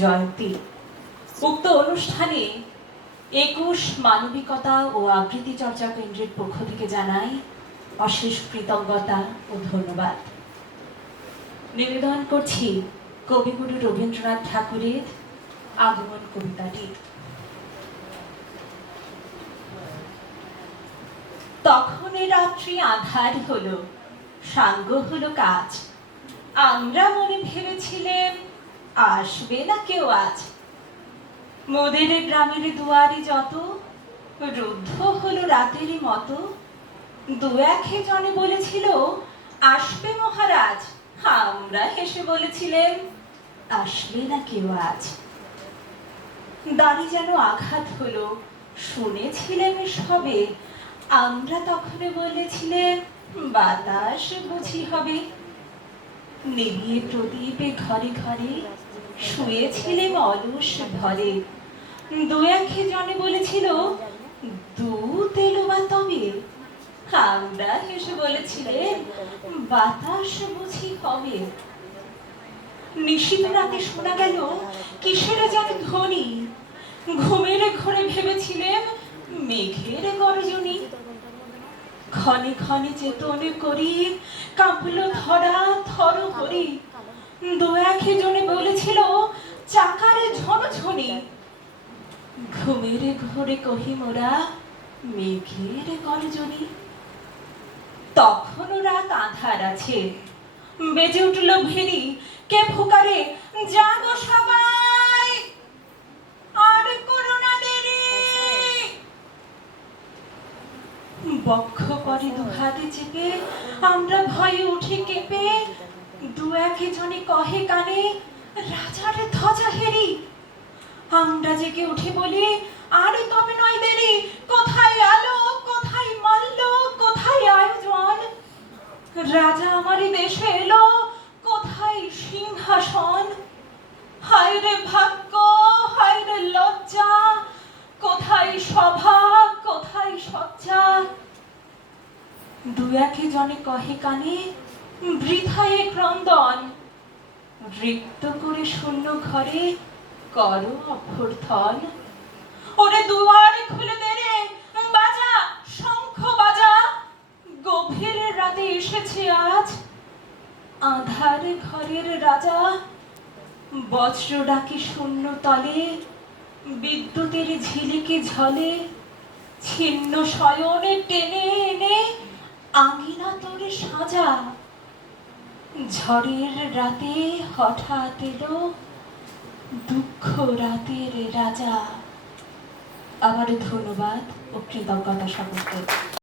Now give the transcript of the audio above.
জয়ন্তী উক্ত অনুষ্ঠানে ২১ মানবিকতা ও আবৃত্তি চর্চা কেন্দ্রের পক্ষ থেকে জানাই অশেষ কৃতজ্ঞতা ও ধন্যবাদ। নিবেদন করছি কবিগুরু রবীন্দ্রনাথ ঠাকুরের আগমন কবিতাটি। তখন রাত্রি আঁধার হলো, সাঙ্গ হলো কাজ, আমরা মনে ভেবেছিলেন আসবে না কেউ আজ। মোদের গ্রামের দুয়ারি যত রুদ্ধ হলো রাতেরই মতো, দু একে জনে বলেছিল আসবে মহারাজ, আমরা হেসে বলেছিলেন আসবে না কেউ আজ। দাড়ি যেন আঘাত হলো, শুনেছিলেন সবে, আমরা তখন বলেছিলেন বাতাস বুঝি হবে। নিবিয়ে প্রদীপে ঘরে ঘরে শুয়েছিলেন অলস ঘরে, দু একে জনে বলেছিল দুধ এলো বা তবে, আমরা হেসে বলেছিলেন বাতাস বুঝি হবে। নিশীথ রাতে শোনা গেল কিসের যেন ধ্বনি, ঘুমের ঘরে ভেবেছিলেন মেঘের গর্জনী। ক্ষণে ক্ষণে চেতন করি কাঁপল ধরা থর হরি, দু একে জনে বলেছিল চাকার ঝনঝনি। ঘুমের ঘরে কহি মোরা মেঘের গর্জনী। তখনও রাত আঁধার আছে, বেজে উঠল ভেরি, কে ফুকারে জাগো সবাই আর করো না দেরি। বক্ষ করে দুহাতে চেপে আমরা ভয়ে উঠে কেঁপে, দু একে জনে কহে কানে রাজার ধ্বজা হেরি। আমরা জেগে উঠে বলি আর তবে নয় দেরি, কোথায় আলো কোথায় মাল্য কোথায় আয়োজন, রাজা আমারই দেশে এলো কোথায় সিংহাসন। হায় রে ভাগ্য হায় রে লজ্জা, কোথায় সভা কোথায় সজ্জা। দু একে জনে কহে কানে বৃথায় ক্রন্দন, রিক্ত করে শূন্য ঘরে করো অভ্যর্থন। ওরে দুয়ার খুলে দে রে, বাজা শঙ্খ বাজা, গভীর রাতে এসেছে আজ আঁধার ঘরের রাজা। বজ্র ডাকে শূন্য তলে, বিদ্যুতের ঝিলিকে ঝলে, ছিন্ন শয়নে টেনে এনে আঙিনা তোর সাজা। ঝড়ের রাতে হঠাৎ এলো দুঃখ রাতের রাজা। আমার ধন্যবাদ ও কৃতজ্ঞতা সকলকে।